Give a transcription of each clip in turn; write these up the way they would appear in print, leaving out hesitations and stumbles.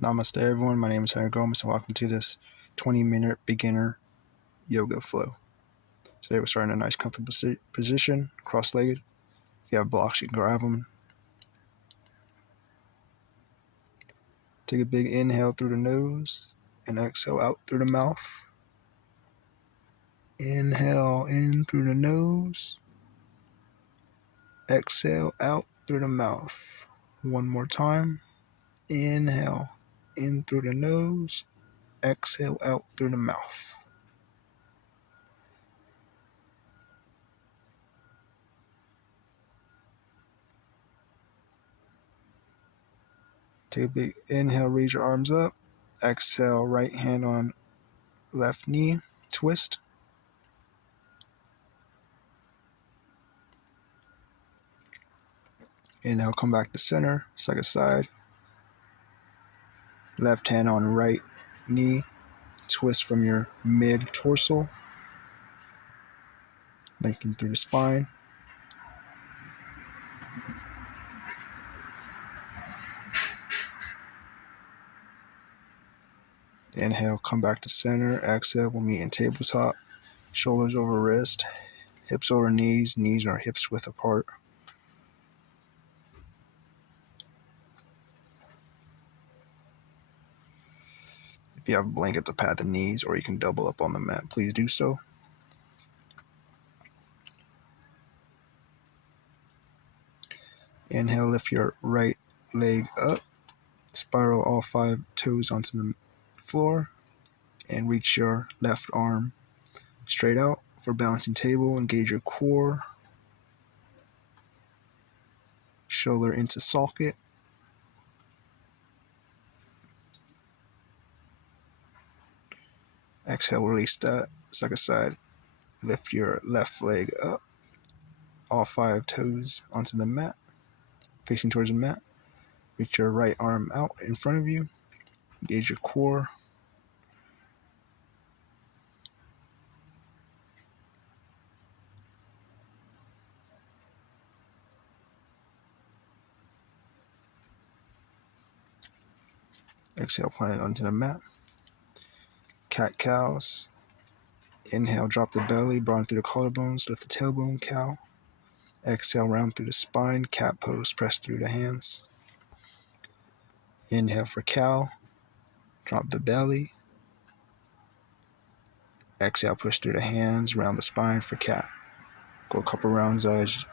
Namaste, everyone. My name is Henry Gomez, and welcome to this 20-minute beginner yoga flow. Today, we're starting in a nice, comfortable position, cross-legged. If you have blocks, you can grab them. Take a big inhale through the nose and exhale out through the mouth. Inhale in through the nose. Exhale out through the mouth. One more time. Inhale in through the nose. Exhale out through the mouth. Take a big inhale, raise your arms up. Exhale, right hand on left knee, twist. Inhale, come back to center, second side. Left hand on right knee, twist from your mid-torso, linking through the spine. Inhale, come back to center. Exhale, we'll meet in tabletop. Shoulders over wrist, hips over knees. Knees are hips width apart. If you have a blanket to pad the knees, or you can double up on the mat, please do so. Inhale, lift your right leg up. Spiral all 5 toes onto the floor and reach your left arm straight out for balancing table. Engage your core. Shoulder into socket. Exhale, release that. Second side. Lift your left leg up. All 5 toes onto the mat, facing towards the mat. Reach your right arm out in front of you. Engage your core. Exhale, plant it onto the mat. Cat-cows. Inhale, drop the belly, broaden through the collarbones, lift the tailbone, cow. Exhale, round through the spine, cat pose, press through the hands. Inhale for cow, drop the belly. Exhale, push through the hands, round the spine for cat. Go a couple rounds as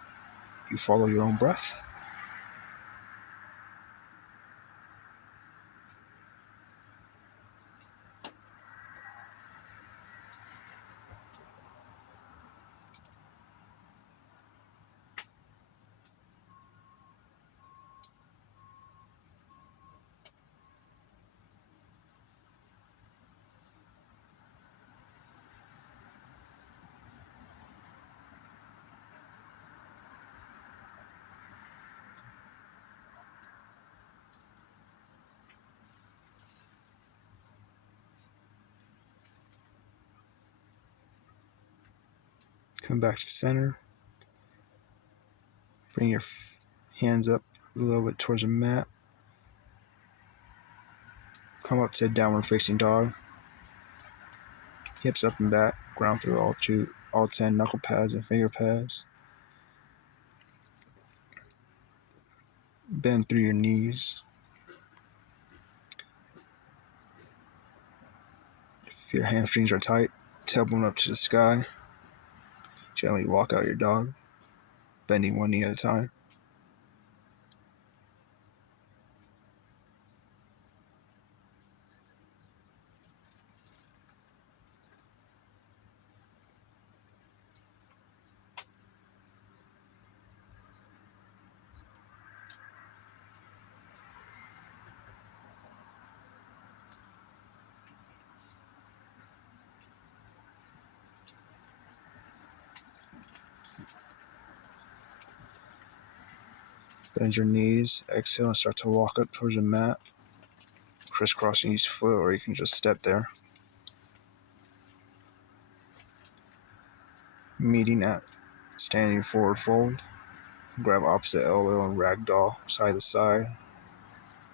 you follow your own breath. Come back to center. Bring your hands up a little bit towards the mat. Come up to downward facing dog. Hips up and back. Ground through all 10 knuckle pads and finger pads. Bend through your knees. If your hamstrings are tight, tailbone up to the sky. Gently walk out your dog, bending one knee at a time. Bend your knees, exhale, and start to walk up towards the mat, crisscrossing each foot, or you can just step there. Meeting at standing forward fold. Grab opposite elbow and ragdoll side to side.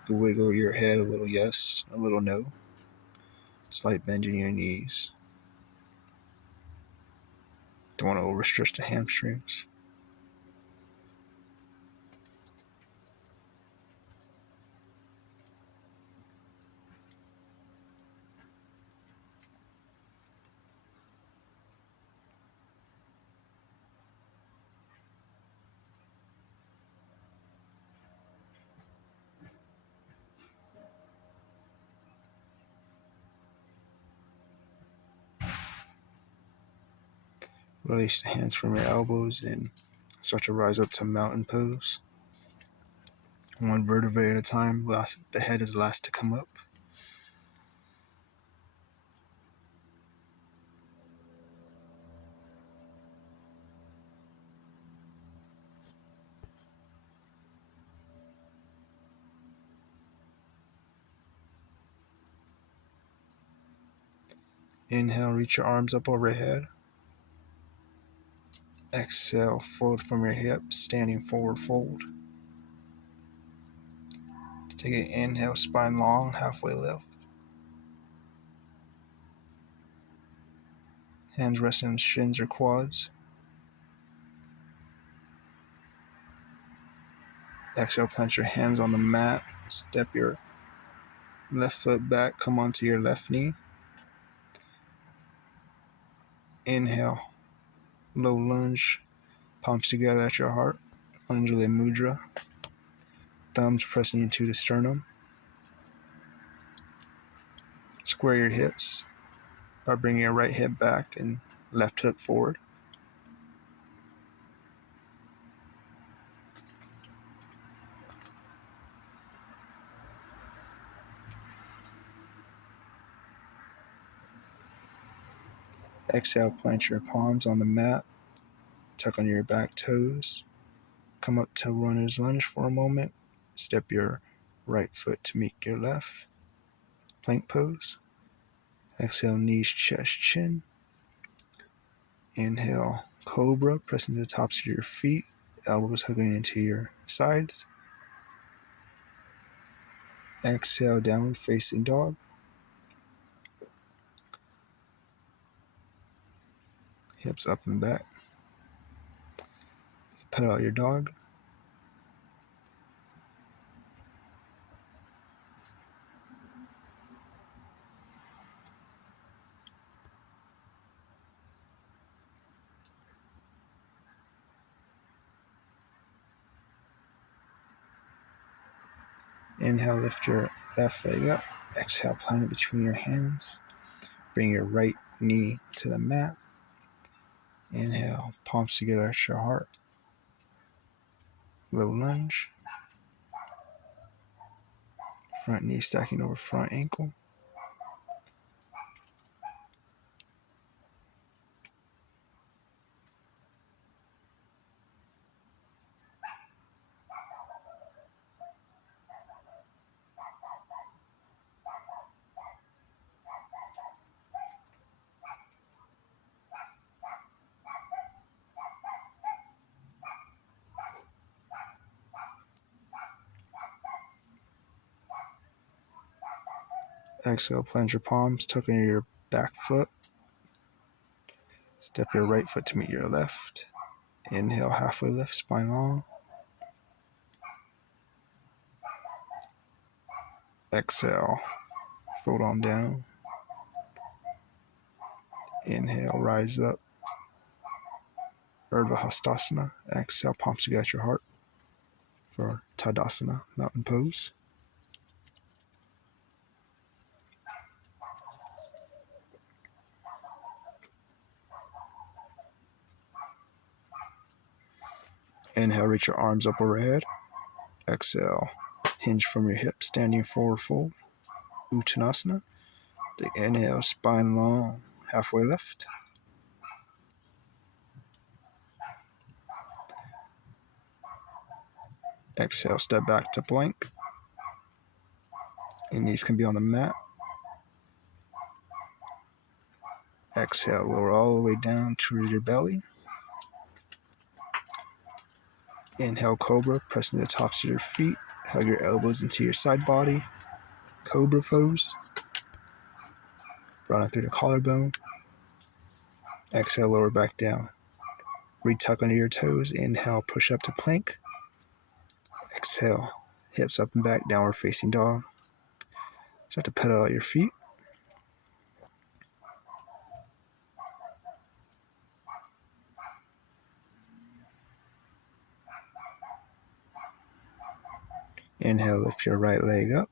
Wiggle your head a little yes, a little no. Slight bend in your knees. Don't want to overstretch the hamstrings. Release the hands from your elbows and start to rise up to mountain pose. One vertebrae at a time. The head is last to come up. Inhale, reach your arms up overhead. Exhale, fold from your hips, standing forward fold. Take an inhale, spine long, halfway lift. Hands resting on shins or quads. Exhale, plant your hands on the mat. Step your left foot back, come onto your left knee. Inhale, low lunge, palms together at your heart. Anjali Mudra. Thumbs pressing into the sternum. Square your hips by bringing your right hip back and left hip forward. Exhale, plant your palms on the mat. Tuck on your back toes. Come up to runner's lunge for a moment. Step your right foot to meet your left. Plank pose. Exhale, knees, chest, chin. Inhale, cobra, pressing the tops of your feet. Elbows hugging into your sides. Exhale, downward facing dog. Hips up and back. Put out your dog. Inhale, lift your left leg up. Exhale, plant it between your hands. Bring your right knee to the mat. Inhale, palms together at your heart. Low lunge. Front knee stacking over front ankle. Exhale, plant your palms, tuck into your back foot. Step your right foot to meet your left. Inhale, halfway lift, spine long. Exhale, fold on down. Inhale, rise up. Urdhva Hastasana. Exhale, palms together at your heart for Tadasana, mountain pose. Inhale, reach your arms up overhead. Exhale, hinge from your hips, standing forward fold. Uttanasana. The inhale, spine long, halfway lift. Exhale, step back to plank. Your knees can be on the mat. Exhale, lower all the way down to your belly. Inhale, cobra, pressing the tops of your feet. Hug your elbows into your side body. Cobra pose. Broaden through the collarbone. Exhale, lower back down. Retuck under your toes. Inhale, push up to plank. Exhale, hips up and back, downward facing dog. Start to pedal out your feet. Inhale, lift your right leg up.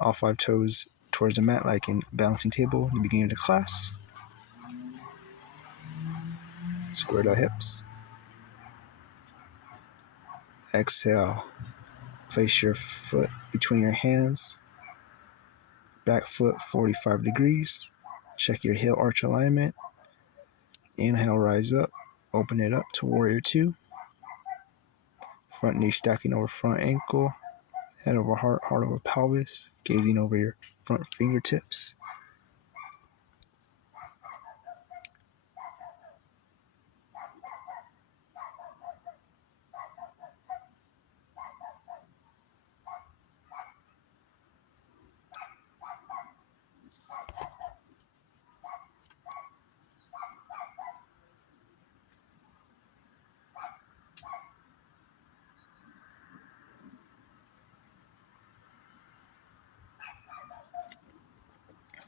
All 5 toes towards the mat like in balancing table in the beginning of the class. Square the hips. Exhale, place your foot between your hands. Back foot 45 degrees. Check your heel arch alignment. Inhale, rise up. Open it up to warrior 2. Front knee stacking over front ankle. Head over heart, heart over pelvis. Gazing over your front fingertips.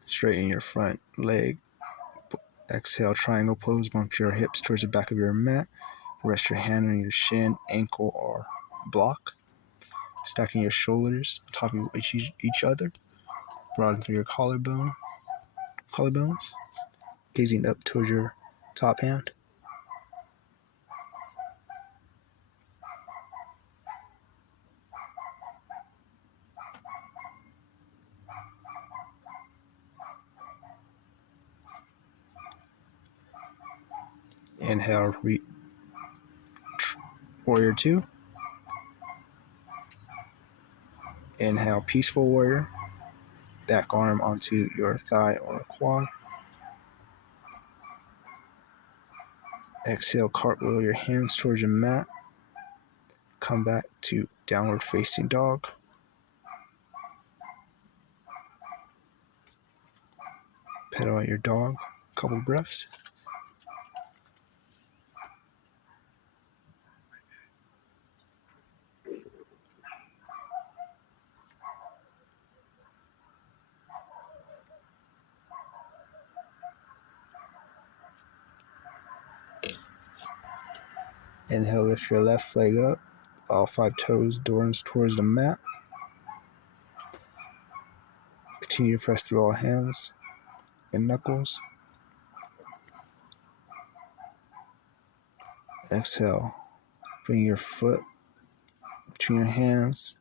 Straighten your front leg. Exhale, triangle pose. Bump your hips towards the back of your mat. Rest your hand on your shin, ankle, or block. Stacking your shoulders on top of each other. Broaden through your collarbones. Gazing up towards your top hand. Inhale, warrior 2. Inhale, peaceful warrior. Back arm onto your thigh or quad. Exhale, cartwheel your hands towards your mat. Come back to downward facing dog. Pedal out your dog. Couple breaths. Inhale, lift your left leg up. All 5 toes towards the mat. Continue to press through all hands and knuckles. Exhale. Bring your foot between your hands.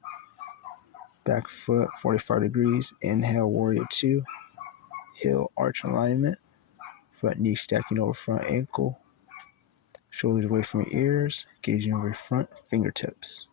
Back foot 45 degrees. Inhale, warrior 2. Heel arch alignment. Front knee stacking over front ankle. Shoulders away from your ears. Gazing over your front fingertips.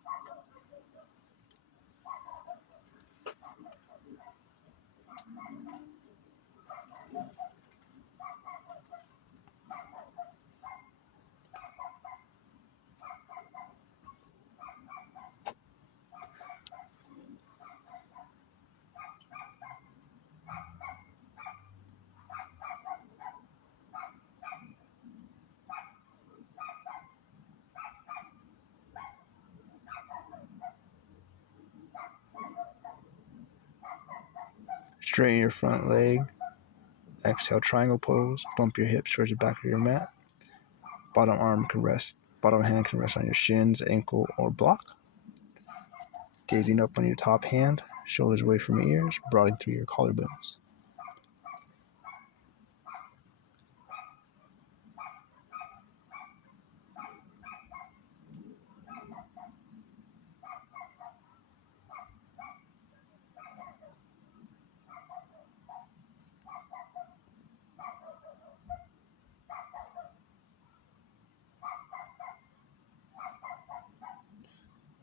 Straighten your front leg. Exhale, triangle pose. Bump your hips towards the back of your mat. Bottom hand can rest on your shins, ankle, or block. Gazing up on your top hand. Shoulders away from your ears. Broaden through your collarbones.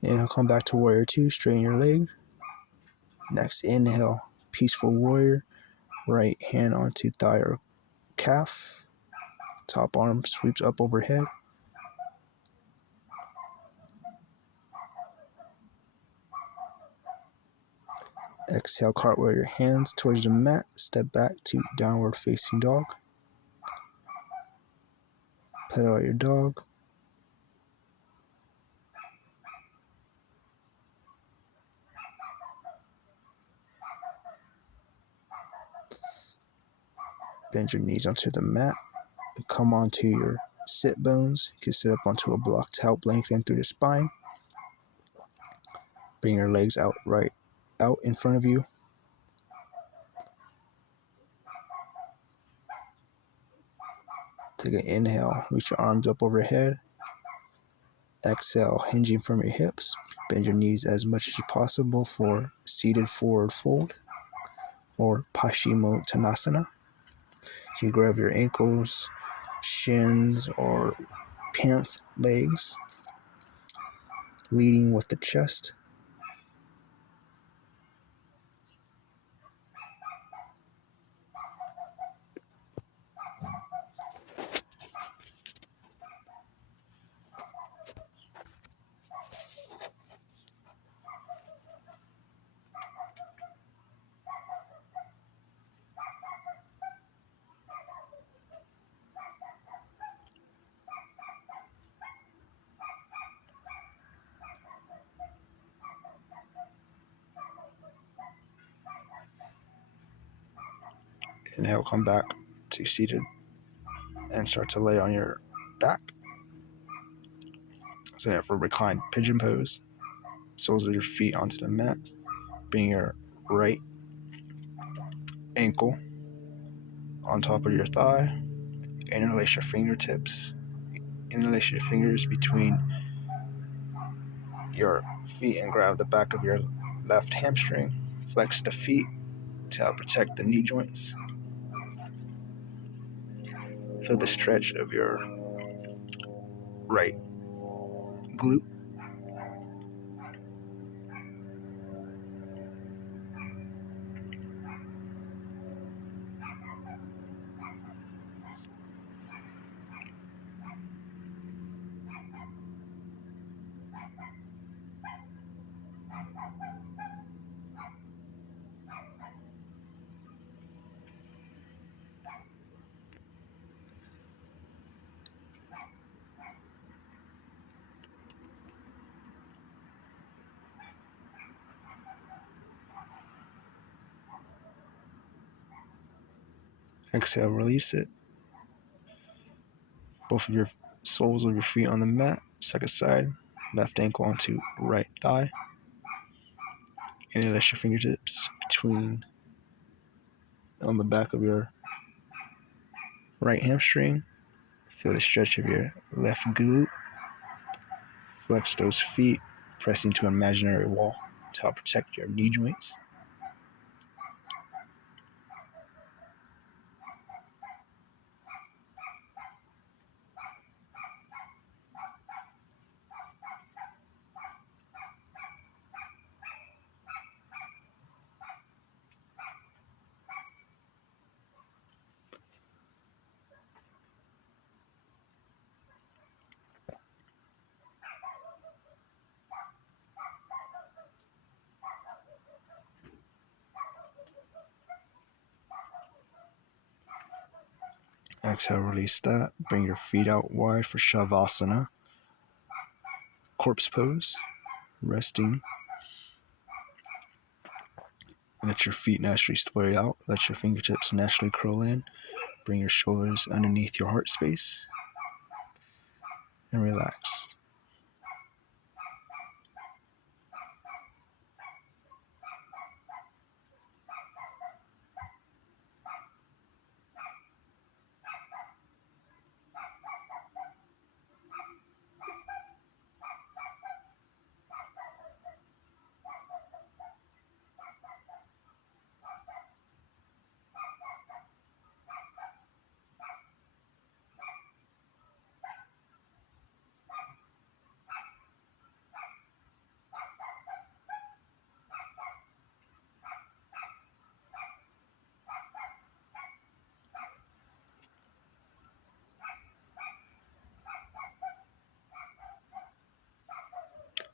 Inhale, come back to warrior 2. Straighten your leg. Next, inhale, peaceful warrior. Right hand onto thigh or calf. Top arm sweeps up overhead. Exhale, cartwheel your hands towards the mat. Step back to downward facing dog. Pedal out your dog. Bend your knees onto the mat. Come onto your sit bones. You can sit up onto a block to help lengthen through the spine. Bring your legs out in front of you. Take an inhale, reach your arms up overhead. Exhale, hinging from your hips. Bend your knees as much as possible for seated forward fold or Paschimottanasana. You can grab your ankles, shins, or pant legs, leading with the chest. Inhale, come back to seated and start to lay on your back. So for reclined pigeon pose, soles of your feet onto the mat. Bring your right ankle on top of your thigh. Interlace your fingertips. Interlace your fingers between your feet and grab the back of your left hamstring. Flex the feet to help protect the knee joints. Feel the stretch of your right glute. Exhale, release it. Both of your soles of your feet on the mat. Second side. Left ankle onto right thigh. Interlace your fingertips on the back of your right hamstring. Feel the stretch of your left glute. Flex those feet, pressing to an imaginary wall to help protect your knee joints. Exhale, release that. Bring your feet out wide for Shavasana. Corpse pose. Resting. Let your feet naturally splay out. Let your fingertips naturally curl in. Bring your shoulders underneath your heart space. And relax.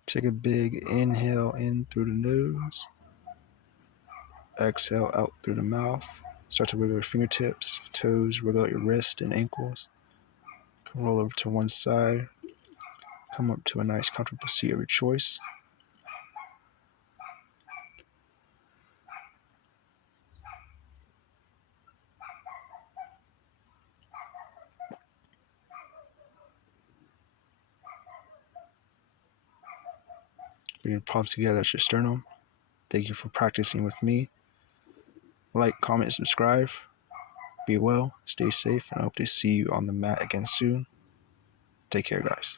Take a big inhale in through the nose. Exhale out through the mouth. Start to wiggle your fingertips, toes, wiggle out your wrists and ankles. Roll over to one side. Come up to a nice comfortable seat of your choice. Bring your palms together at your sternum. Thank you for practicing with me. Like, comment, subscribe. Be well, stay safe, and I hope to see you on the mat again soon. Take care, guys.